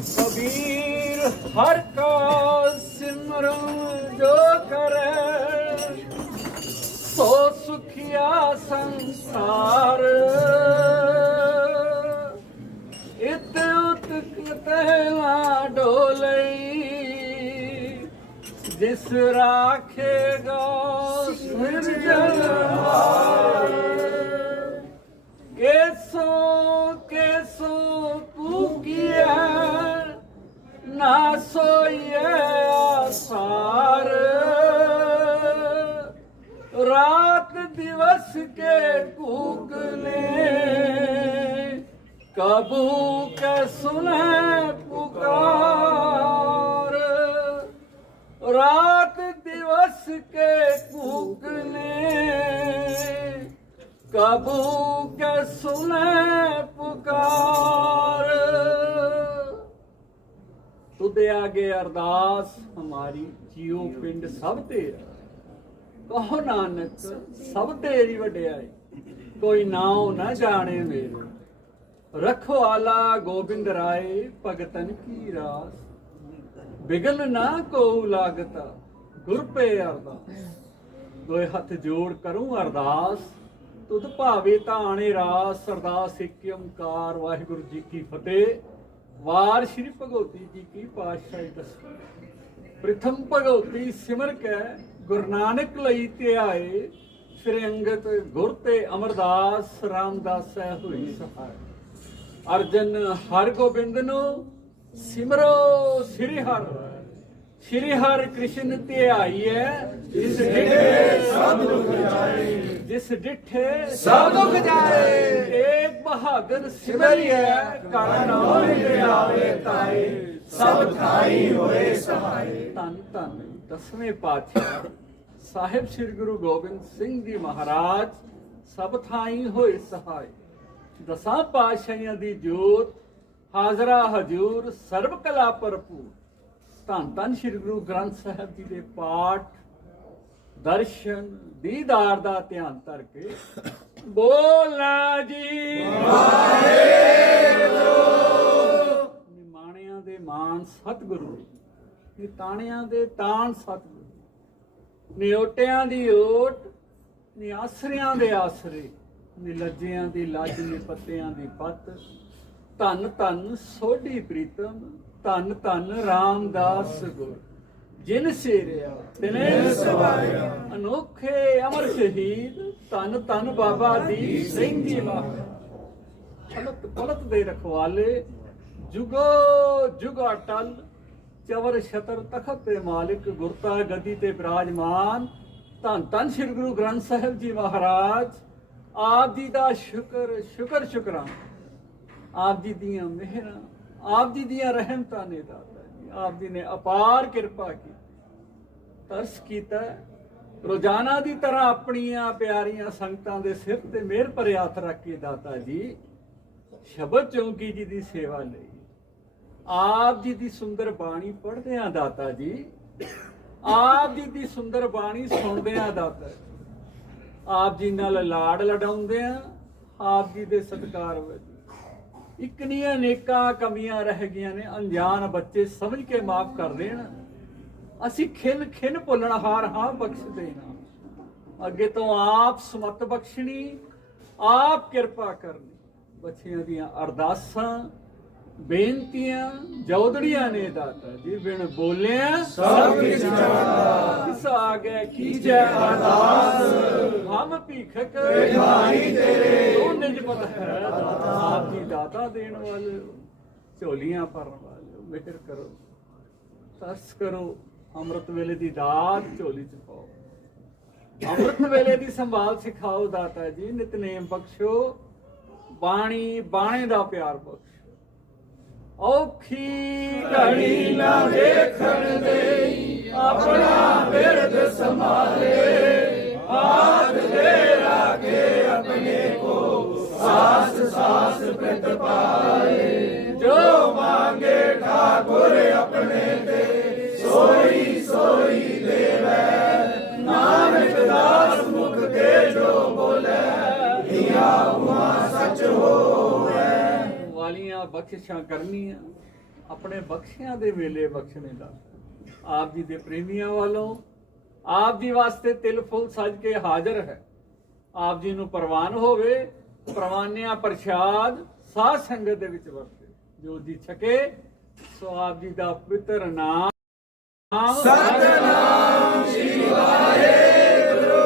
ਕਬੀਰ ਹਰ ਕਾ ਸਿਮਰਨ ਜੋ ਕਰੇ, ਸੋ ਸੁਖਿਆ ਸੰਸਾਰ। ਇਤ ਉਤਕ ਤਹਿਲਾ ਡੋਲਈ, ਜਿਸ ਰਾਖੇਗਾ ਸਿਰ ਜਲਹਾਰ ਕੇਸੋ ਨਾ ਸੋਈਏ ਆਸਾਰ। ਰਾਤ ਦਿਵਸ ਕੇ ਕੂਕਨੇ ਕਬੂ ਕੇ ਸੁਨੇ ਪੁਕਾਰ। ਰਾਤ ਦਿਵਸ ਕੇ ਕੂਕ ਨੇ ਕਬੂ ਕੇ ਸੁਨੇ ਪੁਕਾਰ। ਤੁਦੇ ਆਗੇ ਅਰਦਾਸ ਹਮਾਰੀ ਜੀਉ ਪਿੰਡ ਸਭ ਤੇਰਾ ਕਹੋ ਨਾਨਕ, ਸਭ ਤੇਰੀ ਵਡਿਆਈ, ਕੋਈ ਨਾਉ ਨਾ ਜਾਣੇ ਮੇਰੇ। ਰਖੋ ਆਲਾ ਗੋਬਿੰਦ ਰਾਏ, ਭਗਤਨ ਕੀ ਰਾਸ। ਬਿਗਲ ਨਾ ਕੋ ਲਾਗਤਾ, ਗੁਰ ਪੇ ਅਰਦਾਸ। ਦੋਏ ਹੱਥ ਜੋੜ ਕਰੂੰ ਅਰਦਾਸ, ਤੁਧ ਭਾਵੇ ਤਾਣੇ ਰਾਸ। ਅਰਦਾਸ ਇੱਕ ਓੰਕਾਰ, ਵਾਹਿਗੁਰੂ ਜੀ ਕੀ ਫਤਿਹ। ਵਾਰ ਸ਼੍ਰੀ ਭਗਵਤੀ ਜੀ ਕੀ ਪਾਤਸ਼ਾਹੀ ਦਸੋ। ਪ੍ਰਥਮ ਭਗਵਤੀ ਸਿਮਰ ਕੈ, ਗੁਰੂ ਨਾਨਕ ਲਈ ਧਿਆਏ ਸ੍ਰੀ ਅੰਗਤ ਗੁਰ ਤੇ ਅਮਰਦਾਸ ਰਾਮਦਾਸ ਸਹਿ ਹੋਈ ਸਹਾਇ। ਅਰਜਨ ਹਰ ਗੋਬਿੰਦ ਨੂੰ ਸਿਮਰੋ ਸ੍ਰੀ ਹਰ ਸ੍ਰੀ ਹਰ ਕ੍ਰਿਸ਼ਨ ਧਿਆਈਐ ਜਿਸ ਡਿਠੇ ਸਭ ਦੁਖ ਜਾਏ। ਜਿਸ ਡਿਠੇ ਸਭ ਦੁੱਖ ਜਾਏ। ਏਕ ਬਹਾਦਰ ਸਿਮਰਿਐ ਕਰ ਨਾਮ ਆਵੇ ਤਾਏ। ਸਭ ਥਾਈ ਹੋਏ ਸਹਾਈ ਧੰਨ ਧੰਨ ਦਸਵੇਂ ਪਾਤਸ਼ਾਹ ਸਾਹਿਬ ਸ੍ਰੀ ਗੁਰੂ ਗੋਬਿੰਦ ਸਿੰਘ ਜੀ ਮਹਾਰਾਜ ਸਭ ਥਾਈ ਹੋਏ ਸਹਾਈ ਦਸਾਂ ਪਾਤਸ਼ਾਹੀਆਂ ਦੀ ਜੋਤ ਹਾਜ਼ਰਾ ਹਜੂਰ ਸਰਬ ਕਲਾ ਭਰਪੂਰ। ਧੰਨ ਧੰਨ ਸ੍ਰੀ ਗੁਰੂ ਗ੍ਰੰਥ ਸਾਹਿਬ ਜੀ ਦੇ ਪਾਠ ਦਰਸ਼ਨ ਦੀਦਾਰ ਦਾ ਧਿਆਨ ਧਰ ਕੇ ਬੋਲਾ ਜੀ। ਨਿਮਾਣਿਆਂ ਦੇ ਮਾਨ ਸਤਿਗੁਰੂ, ਨਿਤਾਣਿਆਂ ਦੇ ਤਾਣ ਸਤਿਗੁਰੂ ਨਿਓਟਿਆਂ ਦੀ ਓਟ, ਨਿਆਸਰਿਆਂ ਦੇ ਆਸਰੇ, ਨਿਲੱਜਿਆਂ ਦੀ ਲੱਜ, ਨਿਪੱਤਿਆਂ ਦੀ ਪੱਤ, ਧੰਨ ਧੰਨ ਸੋਢੀ ਪ੍ਰੀਤਮ, ਧੰਨ ਧੰਨ ਰਾਮਦਾਸ ਗੁਰ। ਜਿਨ ਸੇਰਿਆ ਤਿਨੇ ਸਵਾਰਿਆ। ਅਨੋਖੇ ਅਮਰ ਸ਼ਹੀਦ ਧੰਨ ਧੰਨ ਬਾਬਾ ਦੀਪ ਸਿੰਘ ਜੀ ਪਲਤ ਪਲਤ ਦੇ ਰਖਵਾਲੇ ਜੁਗੋ ਜੁਗ ਅਟਲ ਚਵਰ ਛਤਰ ਤਖਤ ਤੇ ਮਾਲਿਕ ਗੁਰਤਾ ਗੱਦੀ ਤੇ ਬਿਰਾਜਮਾਨ। ਧੰਨ ਧੰਨ ਸ੍ਰੀ ਗੁਰੂ ਗ੍ਰੰਥ ਸਾਹਿਬ ਜੀ ਮਹਾਰਾਜ। ਆਪ ਜੀ ਦਾ ਸ਼ੁਕਰ ਸ਼ੁਕਰ ਸ਼ੁਕਰਾਂ ਆਪ ਜੀ ਦੀਆਂ ਮਿਹਰਾਂ ਆਪ ਜੀ ਦੀਆਂ ਰਹਿਮਤਾਂ ਨੇ ਦਾਤਾ ਆਪ ਜੀ ਨੇ ਅਪਾਰ ਕਿਰਪਾ ਕੀਤੀ। ਤਰਸ ਕੀਤਾ। ਰੋਜ਼ਾਨਾ ਦੀ ਤਰ੍ਹਾਂ ਆਪਣੀਆਂ ਪਿਆਰੀਆਂ ਸੰਗਤਾਂ ਦੇ ਸਿਰ ਤੇ ਮਿਹਰ ਭਰੇ ਹੱਥ ਰੱਖ ਕੇ ਦਾਤਾ ਜੀ, ਸ਼ਬਦ ਚੌਂਕੀ ਜੀ ਦੀ ਸੇਵਾ ਲਈ। ਆਪ ਜੀ ਦੀ ਸੁੰਦਰ ਬਾਣੀ ਪੜ੍ਹਦੇ ਆ ਦਾਤਾ ਜੀ, ਆਪ ਜੀ ਦੀ ਸੁੰਦਰ ਬਾਣੀ ਸੁਣਦੇ ਆ ਦਾਤਾ ਜੀ। ਆਪ ਜੀ ਨਾਲ ਲਾੜ ਲਡਾਉਂਦੇ ਆ ਆਪ ਜੀ ਦੇ ਸਤਿਕਾਰ ਵਿੱਚ ਇੱਕ ਨਹੀਂ ਅਨੇਕਾਂ ਕਮੀਆਂ ਰਹਿ ਗਈਆਂ ਨੇ ਅਣਜਾਣ ਬੱਚੇ ਸਮਝ ਕੇ ਮਾਫ ਕਰ ਦੇਣ। ਅਸੀਂ ਖਿਲ ਖਿਲ ਭੁੱਲਣ ਹਾਰ ਹਾਂ ਬਖਸ਼ ਦੇਣਾ ਅੱਗੇ ਤੋਂ ਆਪ ਸਮਤ ਬਖਸ਼ਣੀ ਆਪ ਕਿਰਪਾ ਕਰਨੀ। ਬੱਚਿਆਂ ਦੀਆਂ ਅਰਦਾਸਾਂ ਬੇਨਤੀਆਂ ਜੌਦੜੀਆਂ ਨੇ ਦਾਤਾ ਜੀ ਬਿਨ ਬੋਲਿਆ ਸਭ ਕਿਛ ਜਾਣਦਾ। ਕਿਸ ਆਗੇ ਕੀਜੈ ਅਰਦਾਸ। ਭੀਖਕ ਭਿਖਾਰੀ ਤੇਰੇ। ਤੂੰ ਨਿਜ ਪਤ ਹੈ ਦਾਤਾ ਆਪ ਜੀ ਦਾਤਾ ਦੇਣ ਵਾਲੇ ਝੋਲੀਆਂ ਭਰਨ ਵਾਲੇ ਮਿਹਰ ਕਰੋ। ਤਰਸ ਕਰੋ ਅੰਮ੍ਰਿਤ ਵੇਲੇ ਦੀ ਦਾਤ ਝੋਲੀ ਚ ਪਾਓ। ਅੰਮ੍ਰਿਤ ਵੇਲੇ ਦੀ ਸੰਭਾਲ ਸਿਖਾਓ ਦਾਤਾ ਜੀ ਨਿਤਨੇਮ ਬਖਸ਼ੋ ਬਾਣੀ ਬਾਣੇ ਦਾ ਪਿਆਰ ਬਖਸ਼ੋ। ਔਖੀ ਘੜੀ ਨਾ ਦੇਖਣ ਦੇ ਆਪਣਾ ਬਿਰਦ ਸੰਭਾਲੇ। हाथ ले लागे अपने को सास सास प्रत पाए जो मांगे ठाकुर अपने ते सोई सोई देवे नानक दास मुख के जो बोले हिया हुआ सच हो ਵਾਲੀਆਂ ਬਖਸ਼ਿਸ਼ਾਂ ਕਰਨੀਆਂ ਆਪਣੇ ਬਖਸ਼ਿਆਂ ਦੇ ਵੇਲੇ ਬਖਸ਼ਣੇ ਦਾ ਆਪ ਜੀ ਦੇ ਪ੍ਰੇਮੀਆਂ ਵੱਲੋਂ ਆਪ ਜੀ ਵਾਸਤੇ ਤਿਲ ਫੁੱਲ ਸਜ ਕੇ ਹਾਜ਼ਰ ਹੈ। ਆਪ ਜੀ ਨੂੰ ਪ੍ਰਵਾਨ ਹੋਵੇ ਪ੍ਰਵਾਨਿਆ ਪ੍ਰਸ਼ਾਦ ਸਾਧ ਸੰਗਤ ਦੇ ਵਿੱਚ ਵਰਤੇ। ਜੋ ਜੀ ਛਕੇ ਸੋ ਆਪ ਜੀ ਦਾ ਪਵਿੱਤਰ ਨਾਮ ਸਤਨਾਮ ਸ੍ਰੀ ਵਾਹਿਗੁਰੂ।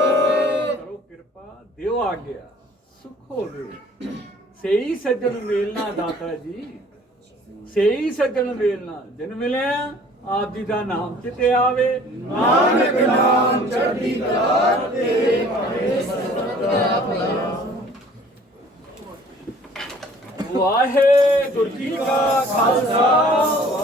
ਕਰੋ ਕਿਰਪਾ ਦਿਓ ਆਗਿਆ ਸੁਖ ਹੋਵੇ। ਸਹੀ ਸੱਜਣ ਮੇਲਣਾ ਦਾਤਾ ਜੀ। ਸਹੀ ਸੱਜਣ ਮੇਲਣਾ ਜਨ ਮਿਲਿਆ। ਆਪ ਜੀ ਦਾ ਨਾਮ ਚਿਤੇ ਆਵੇ। ਨਾਨਕ ਨਾਮ ਚੜ੍ਹਦੀ ਕਲਾ ਤੇ ਵਾਹਿਗੁਰੂ ਜੀ ਕਾ ਖਾਲਸਾ।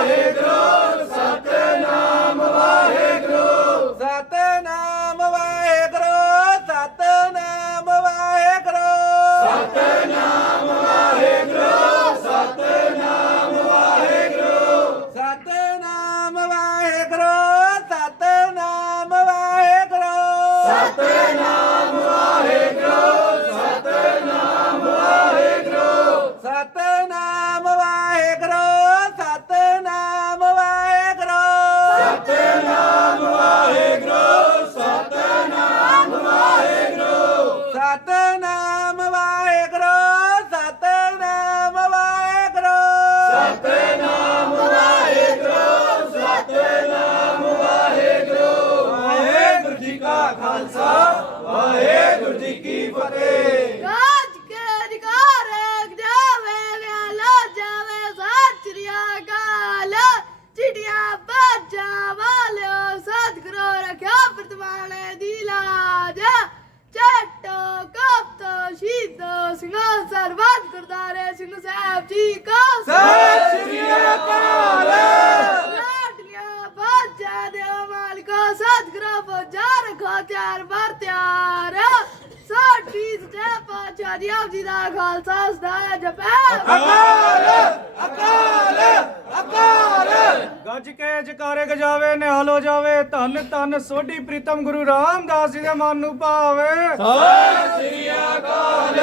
Hallelujah. ਸਿੰਘੋ ਸਰਬੱਤ ਗੁਰਦਾਰੇ ਸਿੰਘ ਸਾਹਿਬ ਜੀ ਕੋ ਸਤਿ ਸ੍ਰੀ ਅਕਾਲ। ਲਾਡਲੀਆਂ ਬਾਜਾ ਦੇ ਮਾਲਕੋ ਸਤਿਗੁਰੂ ਬੋਝਾ ਰੱਖੋ ਤਿਆਰ ਬਰ ਤਿਆਰ। ਸਾਡੀ ਸਟੇ ਪਾਚਾ ਦੀ ਆਪ ਜੀ ਦਾ ਖਾਲਸਾ ਸਦਾ ਜਪੈ ਅਕਾਲ ਅਕਾਲ ਅਕਾਲ ਗੱਜ ਕੇ ਜਕਾਰੇ ਗਜਾਵੇ ਨਿਹਾਲ ਹੋ ਜਾਵੇ ਧੰਨ ਧੰਨ ਸੋਢੀ ਪ੍ਰੀਤਮ ਗੁਰੂ ਰਾਮਦਾਸ ਜੀ ਦੇ ਮਨ ਨੂੰ ਭਾਵੇ। ਸਤਿ ਸ੍ਰੀ ਅਕਾਲ।